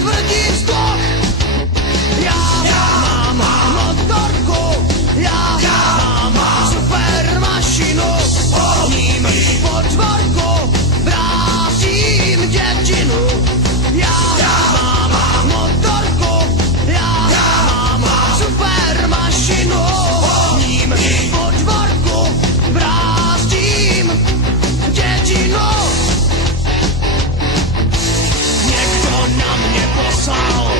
tvrdý vzduch. Já mám motorku, já mám super mašinu, ním po dvorku vrázím dětinu. Já mám motorku, já mám super mašinu, ním po dvorku vrázím dětinu. Někdo na mě poslal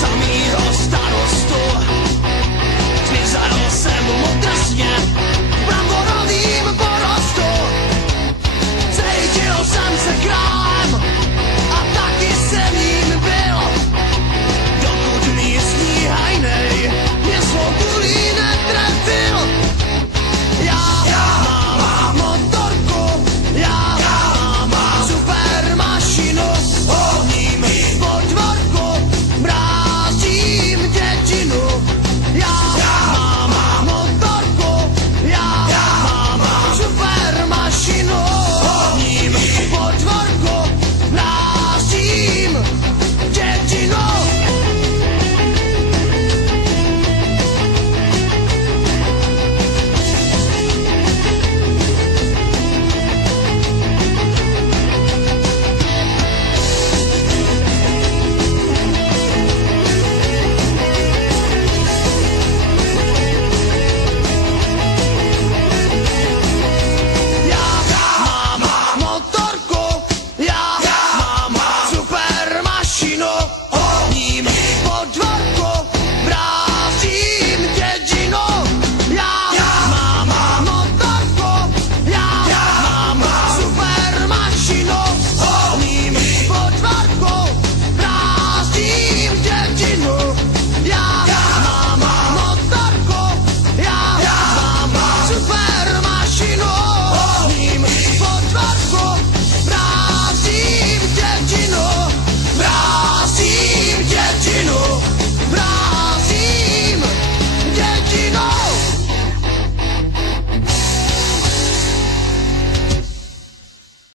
samýho starostu, zmizel jsem mu drsně v bramborovým porostu. Cítil jsem se králem a taky jsem jím byl, dokud místní hajnej mě svou kulí netrefil. Já mám motorku, já mám super mašinu, ním po dvorku brázím dětinu. Já mám motorku, já mám super mašinu, ním po dvorku brázím dětinu. Já mám motorku, já mám super mašinu, ním po dvorku